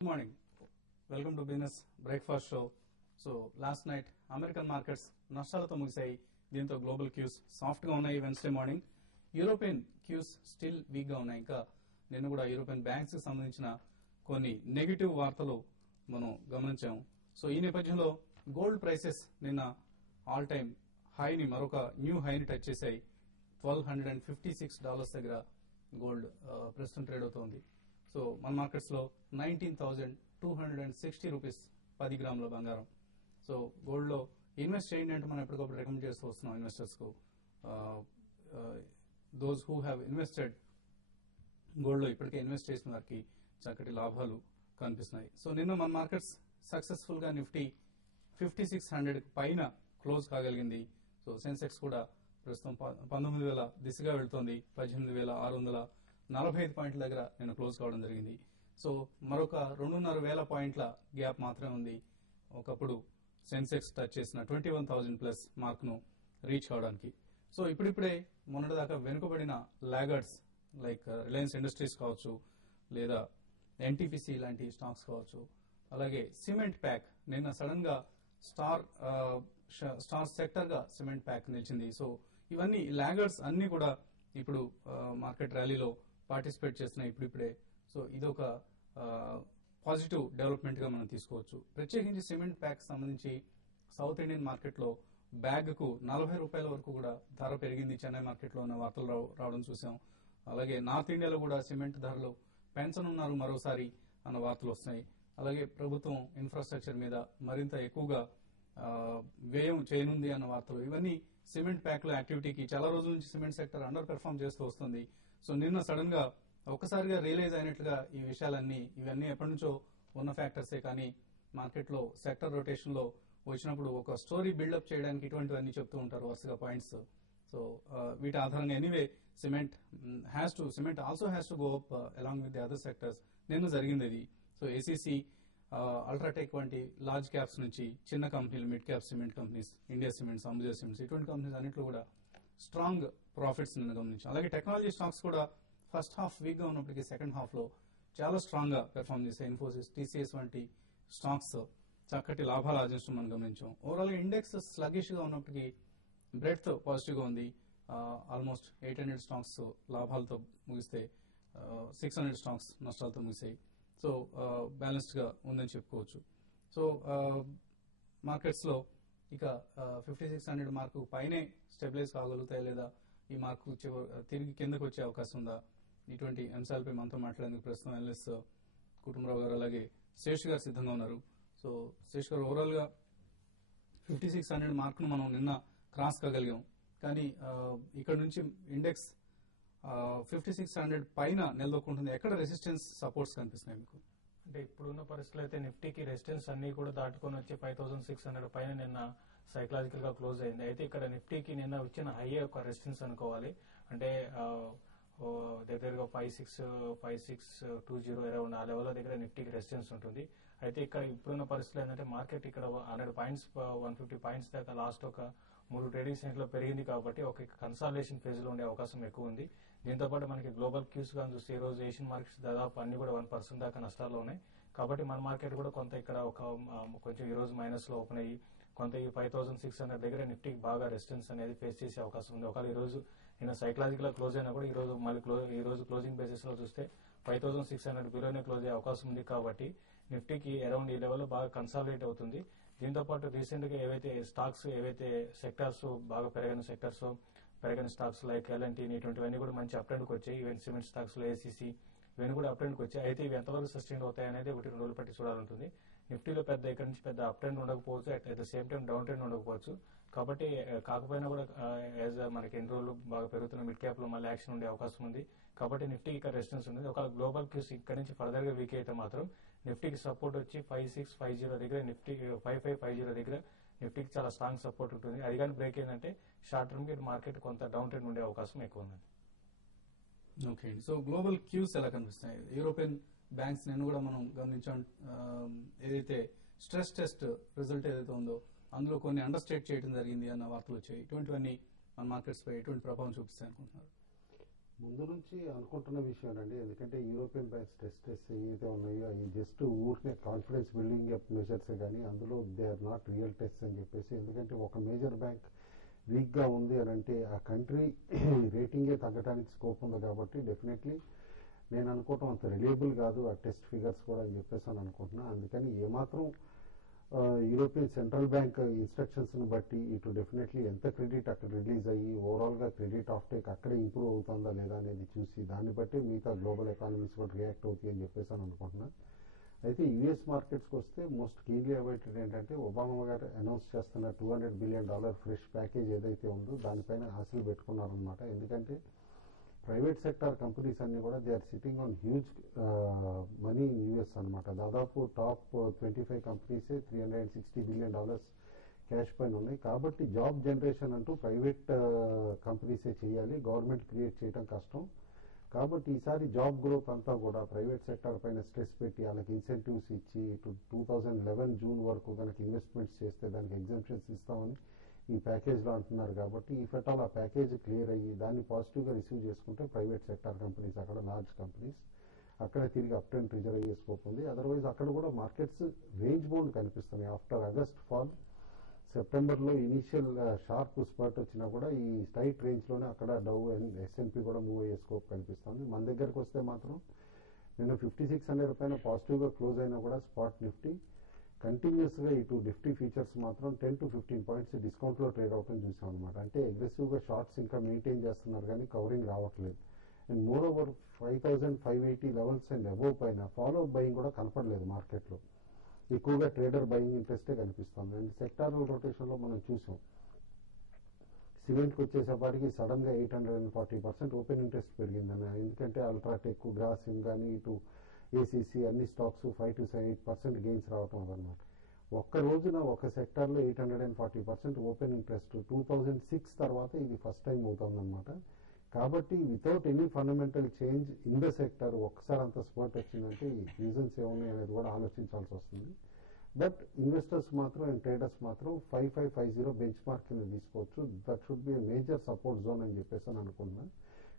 Good morning. Welcome to Business Breakfast Show. So last night American markets నష్టాలతో ముగిశాయి. దీంతో global cues soft గా ఉన్నాయి Wednesday morning. European cues still weak గా ఉన్నాయి. ఇంకా నిన్న కూడా యూరోపియన్ బ్యాంక్స్ కి సంబంధించిన కొన్ని నెగటివ్ వార్తలు మనం గమనించాము. సో ఈ నేపథ్యంలో గోల్డ్ ప్రైసెస్ నిన్న ఆల్ టైమ్ హైని మరొక న్యూ హైని టచ్ చేశాయి. $1,256 దగ్గర గోల్డ్ ప్రస్తుతం ట్రేడ్ అవుతోంది. సో మన మార్కెట్స్ లో 19,260 రూపీస్ 10 గ్రాముల బంగారం. సో గోల్డ్ లో ఇన్వెస్ట్ చేయండి అంటే మనం ఎప్పటికప్పుడు రికమెండ్ చేస్తూ వస్తున్నాం ఇన్వెస్టర్స్ కు. Those who have invested gold లో ఇప్పటికే ఇన్వెస్ట్ చేసిన వారికి చక్కటి లాభాలు కనిపిస్తున్నాయి. సో నిన్న మన మార్కెట్స్ సక్సెస్ఫుల్ గా నిఫ్టీ 5600 పైన క్లోజ్ కాగలిగింది. సో సెన్సెక్స్ కూడా ప్రస్తుతం 19,000 దిశగా వెళ్తోంది. 18,645 పాయింట్ల దగ్గర నిన్న క్లోజ్ కావడం జరిగింది. సో మరొక 2,500 పాయింట్ల గ్యాప్ మాత్రమే ఉంది. ఒకప్పుడు సెన్సెక్స్ టచ్ చేసిన 21,000 ప్లస్ మార్క్ ను రీచ్ కావడానికి. సో ఇప్పుడిప్పుడే మొన్నటిదాకా వెనుకబడిన లాగర్డ్స్ లైక్ రిలయన్స్ ఇండస్ట్రీస్ కావచ్చు, లేదా ఎన్టీపీసీ లాంటి స్టాక్స్ కావచ్చు, అలాగే సిమెంట్ ప్యాక్ నిన్న సడన్ గా స్టార్ సెక్టర్ గా సిమెంట్ ప్యాక్ నిలిచింది. సో ఇవన్నీ లాగర్డ్స్ అన్ని కూడా ఇప్పుడు మార్కెట్ ర్యాలీలో పార్టిసిపేట్ చేస్తున్నాయి ఇప్పుడిప్పుడే. సో ఇదొక పాజిటివ్ డెవలప్మెంట్ గా మనం తీసుకోవచ్చు. ప్రత్యేకించి సిమెంట్ ప్యాక్ సంబంధించి సౌత్ ఇండియన్ మార్కెట్ లో బ్యాగ్ కు 40 రూపాయల వరకు కూడా ధర పెరిగింది. చెన్నై మార్కెట్ లో ఉన్న వార్తలు రావడం చూసాం. అలాగే నార్త్ ఇండియాలో కూడా సిమెంట్ ధరలు పెంచనున్నారు మరోసారి అన్న వార్తలు వస్తున్నాయి. అలాగే ప్రభుత్వం ఇన్ఫ్రాస్ట్రక్చర్ మీద మరింత ఎక్కువగా వ్యయం చేయనుంది అన్న వార్తలు. ఇవన్నీ సిమెంట్ ప్యాక్ లో యాక్టివిటీకి చాలా రోజుల నుంచి సిమెంట్ సెక్టర్ అండర్ పెర్ఫార్మ్ చేస్తూ వస్తుంది. సో నిన్న సడన్ గా ఒక్కసారిగా రియలైజ్ అయినట్లుగా ఈ విషయాలన్నీ ఇవన్నీ ఎప్పటి నుంచో ఉన్న ఫ్యాక్టర్సే, కానీ మార్కెట్ లో సెక్టర్ రొటేషన్ లో వచ్చినప్పుడు ఒక స్టోరీ బిల్డప్ చేయడానికి ఇటువంటివన్నీ చెప్తూ ఉంటారు వరుసగా పాయింట్స్. సో వీటి ఆధారంగా anyway cement also has to go up along with the other sectors. నిన్న జరిగింది ఇది. సో ఏసీసీ, అల్ట్రాటెక్ వంటి లార్జ్ క్యాప్స్ నుంచి చిన్న కంపెనీలు, mid cap cement companies, India cements, Ambuja cements, ఇటువంటి కంపెనీస్ అన్నింటిలో కూడా స్ట్రాంగ్ ప్రాఫిట్స్ నిన్న గమనించాం. అలాగే టెక్నాలజీ స్టాక్స్ కూడా ఫస్ట్ హాఫ్ వీక్ గా ఉన్నప్పటికీ సెకండ్ హాఫ్ లో చాలా స్ట్రాంగ్ గా పెర్ఫార్మ్ చేశాయి. ఇన్ఫోసిస్, టీసీఎస్ వంటి స్టాక్స్ చక్కటి లాభాలు ఆర్జించడం మనం గమనించాం. ఓవరాల్ గా ఇండెక్స్ స్లగిష్ గా ఉన్నప్పటికీ బ్రెడ్త్ పాజిటివ్ గా ఉంది. ఆల్మోస్ట్ 800 స్టాక్స్ లాభాలతో ముగిస్తే 600 స్టాక్స్ నష్టాలతో ముగిసాయి. సో బ్యాలెన్స్డ్ గా ఉందని చెప్పుకోవచ్చు. సో మార్కెట్స్ లో ఇక 5600 మార్కు పైనే స్టెబిలైజ్ కాగలుగుతాయి, లేదా ఈ మార్కు తిరిగి కిందకు వచ్చే అవకాశం ఉందా? ఇటువంటి అంశాలపై మనతో మాట్లాడేందుకు ప్రస్తుతం ఎల్ఎస్ కుటుంబరావు గారు అలాగే శేష్ గారు సిద్ధంగా ఉన్నారు. సో శేష్ గారు, ఓవరాల్ గా 5600 మార్కును మనం నిన్న క్రాస్ కాగలిగాం, కానీ ఇక్కడ నుంచి ఇండెక్స్ 5600 పైన నిలదొక్కుంటుంది. ఎక్కడ రెసిస్టెన్స్ సపోర్ట్స్ కనిపిస్తున్నాయి మీకు? అంటే ఇప్పుడున్న పరిస్థితులు అయితే నిఫ్టీకి రెసిస్టెన్స్ అన్ని కూడా దాటుకొని వచ్చి 5600 పైన నిన్న సైకలాజికల్ గా క్లోజ్ అయింది. అయితే ఇక్కడ నిఫ్టీకి నిన్న వచ్చిన హై ఒక రెసిస్టెన్స్ అనుకోవాలి. అంటే దగ్గరగా 5620 అరౌండ్ ఆ లెవెల్ దగ్గర నిఫ్టీకి రెసిస్టెన్స్ ఉంటుంది. అయితే ఇక్కడ ఇప్పుడున్న పరిస్థితులు ఏంటంటే మార్కెట్ ఇక్కడ 100 పాయింట్స్ 150 పాయింట్స్ దాకా లాస్ట్ ఒక 3 ట్రేడింగ్ సెషన్స్ లో పెరిగింది కాబట్టి ఒక కన్సాలిడేషన్ ఫేజ్ లో ఉండే అవకాశం ఎక్కువ ఉంది. దీంతో పాటు మనకి గ్లోబల్ క్యూస్ గా చూస్తే ఈ రోజు ఏషియన్ మార్కెట్స్ దాదాపు అన్ని కూడా 1% దాకా నష్టాల్లో ఉన్నాయి. కాబట్టి మన మార్కెట్ కూడా కొంత ఇక్కడ కొంచెం ఈ రోజు మైనస్ లో ఓపెన్ అయ్యి కొంత ఈ 5600 దగ్గర నిఫ్టీకి బాగా రెసిస్టెన్స్ అనేది ఫేస్ చేసే అవకాశం ఉంది. ఒకవేళ ఈ రోజు నిన్న సైకలాజికల్ గా క్లోజ్ అయినా కూడా ఈ రోజు క్లోజింగ్ బేసిస్ లో చూస్తే 5600 బిలోనే క్లోజ్ అయ్యే అవకాశం ఉంది. కాబట్టి నిఫ్టీకి అరౌండ్ ఈ లెవెల్ లో బాగా కన్సాలిడేట్ అవుతుంది. దీంతో పాటు రీసెంట్ గా ఏవైతే స్టాక్స్ సెక్టార్స్ బాగా పెరగని స్టాక్స్ లైక్ ఎల్ఎన్టీ ఇటువంటివన్నీ కూడా మంచి అప్ ట్రెండ్కి వచ్చాయి. ఈవెన్ సిమెంట్ స్టాక్స్ లో ఏసీసీ ఇవన్నీ కూడా అప్ ట్రెండ్కి వచ్చాయి. అయితే ఇవి ఎంతవరకు సస్టైన్ అవుతాయి అనేది 1-2 రోజులు పట్టి చూడాలంటుంది. నిఫ్టీలో ఇక్కడ నుంచి పెద్ద అప్ ట్రెండ్ ఉండకపోవచ్చు, at the same time down trend ఉండకపోవచ్చు. కాబట్టి కాకపోయినా కూడా మనకి ఎన్ని రోజులు బాగా పెరుగుతున్న మిడ్ క్యాప్ లో మళ్ళీ యాక్షన్ ఉండే అవకాశం ఉంది. కాబట్టి నిఫ్టీ ఇక్కడ రెసిస్టెన్స్ ఉంది. ఒక గ్లోబల్ క్యూస్ ఇక్కడ నుంచి ఫర్దర్ గా వీక్ అయితే మాత్రం నిఫ్టీకి సపోర్ట్ వచ్చి 5650 దగ్గర, నిఫ్టీ 5550 దగ్గర నిఫ్టీకి చాలా స్ట్రాంగ్ సపోర్ట్ ఉంటుంది. అది కానీ బ్రేక్ అయిందంటే షార్ట్ టర్మ్ కి మార్కెట్ కొంత డౌన్ ట్రెండ్ ఉండే అవకాశం ఎక్కువ ఉందండి. ఓకే, సో గ్లోబల్ క్యూస్ ఎలా కనిపిస్తున్నాయి? యూరోపియన్ బ్యాంక్స్ నేను కూడా మనం గమనించాం. ఏదైతే స్ట్రెస్ టెస్ట్ రిజల్ట్ ఏదైతే ఉందో అందులో కొన్ని అండర్స్టేట్ చేయడం జరిగింది అన్న వార్తలు వచ్చాయి. ఇటువంటివన్నీ మన మార్కెట్స్ పై ఎటువంటి ప్రభావం చూపిస్తాయి అనుకుంటున్నారు? ముందు నుంచి అనుకుంటున్న విషయమేనండి. ఎందుకంటే యూరోపియన్ బ్యాంక్స్ స్ట్రెస్ ఏదైతే ఉన్నాయో అవి జస్ట్ ఊరికే కాన్ఫిడెన్స్ బిల్డింగ్ మెజర్సే కానీ అందులో they are not real test అని చెప్పేసి. ఎందుకంటే ఒక మేజర్ బ్యాంక్ వీక్గా ఉంది అని అంటే ఆ కంట్రీ రేటింగే తగ్గడానికి స్కోప్ ఉంది కాబట్టి డెఫినెట్లీ నేను అనుకోవటం అంత రిలయబుల్ కాదు ఆ టెస్ట్ ఫిగర్స్ కూడా అని చెప్పేసి అని అనుకుంటున్నా. అందుకని ఏమాత్రం యూరోపియన్ సెంట్రల్ బ్యాంక్ ఇన్స్ట్రక్షన్స్ని బట్టి ఇటు డెఫినెట్లీ ఎంత క్రెడిట్ అక్కడ రిలీజ్ అయ్యి ఓవరాల్గా క్రెడిట్ ఆఫ్ టేక్ అక్కడే ఇంప్రూవ్ అవుతుందా లేదా అనేది చూసి దాన్ని బట్టి మిగతా గ్లోబల్ ఎకానమీస్ కూడా రియాక్ట్ అవుతాయి అని చెప్పేసి అని అనుకుంటున్నా. అయితే యుఎస్ మార్కెట్స్కి వస్తే మోస్ట్ కీన్లీ అవైటెడ్ ఏంటంటే ఒబామా గారు అనౌన్స్ చేస్తున్న $200 బిలియన్ ఫ్రెష్ ప్యాకేజ్ ఏదైతే ఉందో దానిపైన ఆశలు పెట్టుకున్నారనమాట. ఎందుకంటే ప్రైవేట్ సెక్టార్ కంపెనీస్ అన్ని కూడా they are sitting on huge money in US అనమాట. దాదాపు టాప్ 25 కంపెనీసే $360 బిలియన్ క్యాష్ పైన ఉన్నాయి. కాబట్టి జాబ్ జనరేషన్ అంటూ ప్రైవేట్ కంపెనీసే చేయాలి, గవర్నమెంట్ క్రియేట్ చేయడం కష్టం. కాబట్టి ఈసారి జాబ్ గ్రోత్ అంతా కూడా ప్రైవేట్ సెక్టార్ పైన స్ట్రెస్ పెట్టి వాళ్ళకి ఇన్సెంటివ్స్ ఇచ్చి 2011 జూన్ వరకు కనుక ఇన్వెస్ట్మెంట్స్ చేస్తే దానికి ఎగ్జామ్షన్స్ ఇస్తామని ఈ ప్యాకేజ్లో అంటున్నారు. కాబట్టి ఈ ఫెటాల్ ఆ ప్యాకేజ్ క్లియర్ అయ్యి దాన్ని పాజిటివ్గా రిసీవ్ చేసుకుంటే ప్రైవేట్ సెక్టార్ కంపెనీస్ అక్కడ లార్జ్ కంపెనీస్ అక్కడ తిరిగి అప్ ట్రెండ్ ట్రిజర్ అయ్యే స్కోప్ ఉంది. అదర్వైజ్ అక్కడ కూడా మార్కెట్స్ రేంజ్ బౌండ్ కనిపిస్తున్నాయి. ఆఫ్టర్ ఆగస్ట్ ఫాల్ సెప్టెంబర్లో ఇనీషియల్ షార్ప్ స్పర్ట్ వచ్చినా కూడా ఈ స్ట్రైట్ రేంజ్లోనే అక్కడ డౌ అండ్ ఎస్ఎన్పి కూడా మూవ్ అయ్యే స్కోప్ కనిపిస్తుంది. మన దగ్గరకు వస్తే మాత్రం నేను 5600 పైన పాజిటివ్గా క్లోజ్ అయినా కూడా స్పాట్ నిఫ్టీ కంటిన్యూస్గా ఇటు నిఫ్టీ ఫీచర్స్ మాత్రం 10 to 15 పాయింట్స్ డిస్కౌంట్లో ట్రేడ్ అవటం చూసాం అనమాట. అంటే అగ్రెసివ్గా షార్ట్స్ ఇంకా మెయింటైన్ చేస్తున్నారు కానీ కవరింగ్ రావట్లేదు. And more over 5580 levels and above పైన ఫాలో బయింగ్ కూడా కనపడలేదు మార్కెట్లో. ఎక్కువగా ట్రేడర్ బయింగ్ ఇంట్రెస్టే కనిపిస్తుంది. అండ్ సెక్టారల్ రొటేషన్లో మనం చూసాం సిమెంట్కి వచ్చేసేపాటికి సడన్గా 840% ఓపెన్ ఇంట్రెస్ట్ పెరిగిందని. ఎందుకంటే అల్ట్రాటెక్, గ్రాసిమ్ కానీ ఇటు ఏసీసీ అన్ని స్టాక్స్ 5 to 8% గెయిన్స్ రావటం అదనమాట. ఒక్క రోజున ఒక సెక్టార్లో 840% ఓపెన్ ఇంట్రెస్ట్ 2006 తర్వాత ఇది ఫస్ట్ టైం అవుతుందన్నమాట. కాబట్టి without any fundamental change in the sector ఒక్కసారి అంత స్పర్ట్ వచ్చిందంటే ఈ రీజన్స్ ఏమున్నాయి అనేది కూడా ఆలోచించాల్సి వస్తుంది. బట్ ఇన్వెస్టర్స్ మాత్రం అండ్ ట్రేడర్స్ మాత్రం 5550 బెంచ్ మార్క్ కింద తీసుకోవచ్చు. That should be major support zone అని చెప్పేసి అని అనుకున్నాను.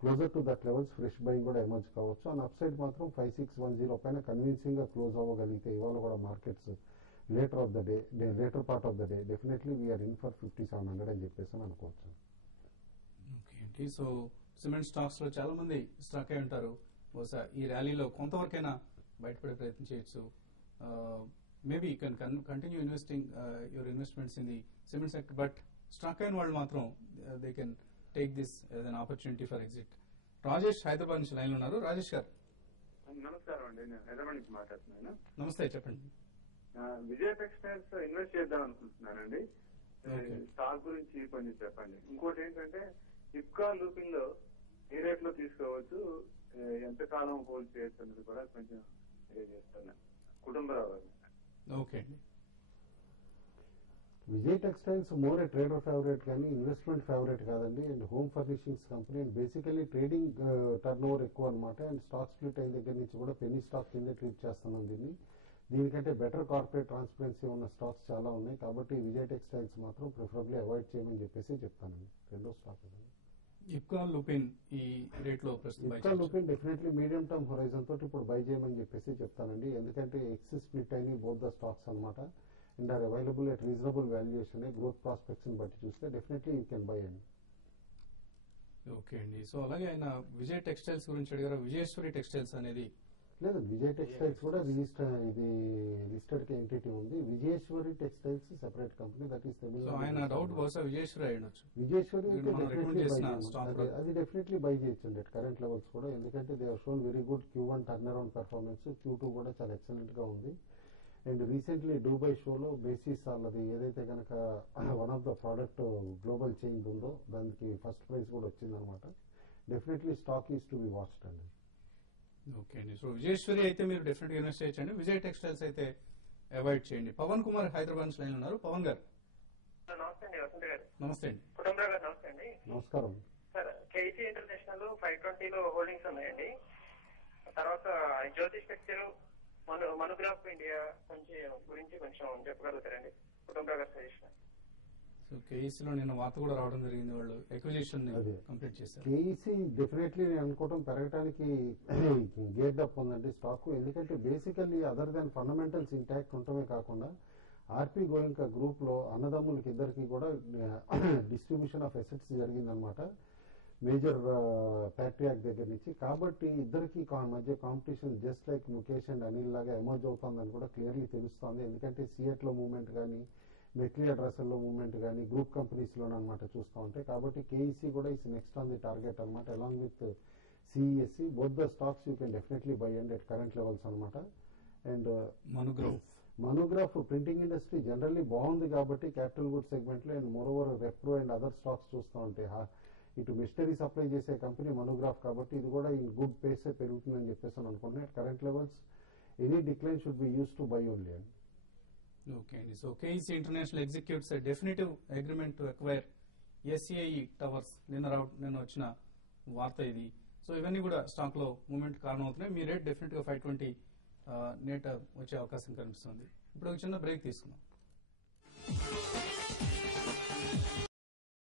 Closer to that levels fresh buying కూడా ఎమర్జ్ కావచ్చు. అండ్ అప్ సైడ్ మాత్రం 5610 పైన కన్విన్సింగ్ గా క్లోజ్ అవ్వగలిగితే ఇవాళ కూడా markets later part of the day definitely we are in for 5700 అని చెప్పేసి అని అనుకోవచ్చు. ఓకే, సో సిమెంట్ స్టాక్స్ లో చాలా మంది స్ట్రక్ అయి ఉంటారు. బహుశా ఈ ర్యాలీలో కొంతవరకైనా బయటపడే ప్రయత్నం చేయొచ్చు. Maybe you can continue investing your investments in the cement sector, but struck అయిన వాళ్ళు మాత్రం they can take this as an opportunity for exit. Rajesh Hyderabad నుంచి లైన్ లో ఉన్నారు. రాజేష్ గారు నమస్కారం అండి, నేను హైదరాబాద్ నుంచి మాట్లాడుతున్నాను. నమస్తే, చెప్పండి. విజయ టెక్స్టైల్స్ ఇన్వెస్ట్ చేద్దాం అనుకుంటున్నానండి. స్టాక్ గురించి కొంచెం చెప్పండి. ఇంకోటి ఏంటంటే ఇప్కా లూపింగ్ లో ఏ రేట్ లో తీసుకోవచ్చు, ఎంతకాలం హోల్డ్ చేయొచ్చు అన్నది కూడా కొంచెం తెలియజేస్తాను. కుటుంబరావు గారు. ఓకే అండి. విజయ్ టెక్స్టైల్స్ మోర్ ఏ ట్రేడర్ ఫేవరెట్ కానీ ఇన్వెస్ట్మెంట్ ఫేవరెట్ కాదండి. And home furnishings company and basically trading turn over ఎక్కువ అనమాట. అండ్ స్టాక్ స్ప్లిట్ అయిన దగ్గర నుంచి కూడా పెన్నీ స్టాక్ కింద ట్రీట్ చేస్తున్నాం దీన్ని. దీనికంటే బెటర్ కార్పొరేట్ ట్రాన్స్పరెన్సీ ఉన్న స్టాక్స్ చాలా ఉన్నాయి. కాబట్టి విజయ్ టెక్స్టైల్స్ మాత్రం ప్రిఫరబ్లీ అవాయిడ్ చేయమని చెప్పేసి చెప్తానండి. రెండో స్టాక్ ఇప్కా లూపిన్ ఈ రేట్ లో Ipca Lupin definitely medium term horizon తోటి ఇప్పుడు బై చేయమని చెప్పేసి చెప్తానండి. ఎందుకంటే ఎక్స్ స్ప్లిట్ అయిన బోత్ ద స్టాక్స్ అనమాట. And are available at reasonable valuation. Growth prospects బట్టి చూస్తే డెఫినెట్లీ యూ కెన్ బై అండి. ఓకే అండి. సో అలాగే ఆయన విజయ్ టెక్స్టైల్స్ గురించి అడిగారు. విజయేశ్వరి టెక్స్టైల్స్ అనేది లేదు, విజయ్ టెక్స్టైల్స్ కూడా ఇది లిస్టెడ్ ఎంటిటీ ఉంది. Vijayeshwari textiles separate company, that is ఆయన డౌట్ బహుశా విజయేశ్వరి అయ్యొచ్చు. విజయేశ్వరి అది డెఫినెట్లీ బై చేయొచ్చండి అట్ కరెంట్ లెవెల్స్ కూడా. ఎందుకంటే they have shown very good Q1 turn around performance. Q2 కూడా చాలా ఎక్సలెంట్ గా ఉంది. అండ్ రీసెంట్లీ దుబాయ్ షోలో బేసిస్ వాళ్ళది ఏదైతే కనుక one of the product global change ఉందో దానికి ఫస్ట్ ప్రైజ్ కూడా వచ్చిందనమాట. Definitely stock is to be watched అండి. ఓకే అండి. సో విజయేశ్వరి అయితే మీరు డెఫినెట్ గా ఇన్వెస్ట్ చేయొచ్చండి. విజయ్ టెక్స్టైల్స్ అయితే అవాయిడ్ చేయండి. పవన్ కుమార్ హైదరాబాద్ నుంచి లైన్ ఉన్నారు. పవన్ గారు. నమస్తే అండి, వసంత్ గారు. నమస్తే అండి. కుటుంబరావు గారు నమస్తే అండి. నమస్కారం సార్, కేసీ ఇంటర్నేషనల్ 520 హోల్డింగ్స్ ఉన్నాయండి. తర్వాత జ్యోతి స్ట్రక్చర్, మనుగ్రాఫ్ ఇండియా గురించి కొంచెం చెప్పగలుగుతారండి? కుటుంబరావు గారు సజెషన్. సో కేఈసీలో నిన్న వార్త కూడా రావడం జరిగింది, వాళ్ళు ఎక్విజిషన్ అదే. కంప్లీట్ చేశారు. కేఈసీ డెఫినెట్లీ నేను అనుకోవడం పెరగడానికి గేట్ అప్ ఉందండి స్టాక్. ఎందుకంటే basically other than fundamentals intact ఉండటమే కాకుండా ఆర్పి గోయింకా గ్రూప్ లో అన్నదమ్ములకి ఇద్దరికి కూడా డిస్ట్రిబ్యూషన్ ఆఫ్ అసెట్స్ జరిగిందనమాట మేజర్ ఫ్యాక్టరీ యాక్ట్ దగ్గర నుంచి. కాబట్టి ఇద్దరికి మధ్య competition just like Mukesh and Anil లాగా ఎమర్జ్ అవుతుందని కూడా క్లియర్లీ తెలుస్తోంది. ఎందుకంటే సిఎట్ లో మూవ్మెంట్ కానీ మెక్లియర్ రసెల్ లో మూవ్మెంట్ కానీ గ్రూప్ కంపెనీస్ లోనమాట చూస్తూ ఉంటాయి. కాబట్టి కేఈసీ కూడా is next on the target అనమాట along with CESC. Both the stocks you can definitely buy and at current levels అనమాట. And Manugraph printing industry generally బాగుంది కాబట్టి క్యాపిటల్ గుడ్ సెగ్మెంట్ లో, and more over Repro and other stocks చూస్తూ ఉంటాయి. ఇటు machinery supply చేసే company Manugraph కాబట్టి ఇది కూడా ఈ గుడ్ పేస్ పెరుగుతుందని చెప్పేసి అనుకుంటున్నాను. Current levels any decline should be use to buy only అండి. ఓకే అండి. So KEC international executes definitive agreement to acquire SCI towers నిన్న వచ్చిన వార్త ఇది. సో ఇవన్నీ కూడా స్టాక్ లో మూవ్మెంట్ కారణమవుతున్నాయి. మీ రేట్ డెఫినెట్ గా 520 నేట వచ్చే అవకాశం కనిపిస్తుంది. ఇప్పుడు ఒక చిన్న బ్రేక్ తీసుకున్నాం.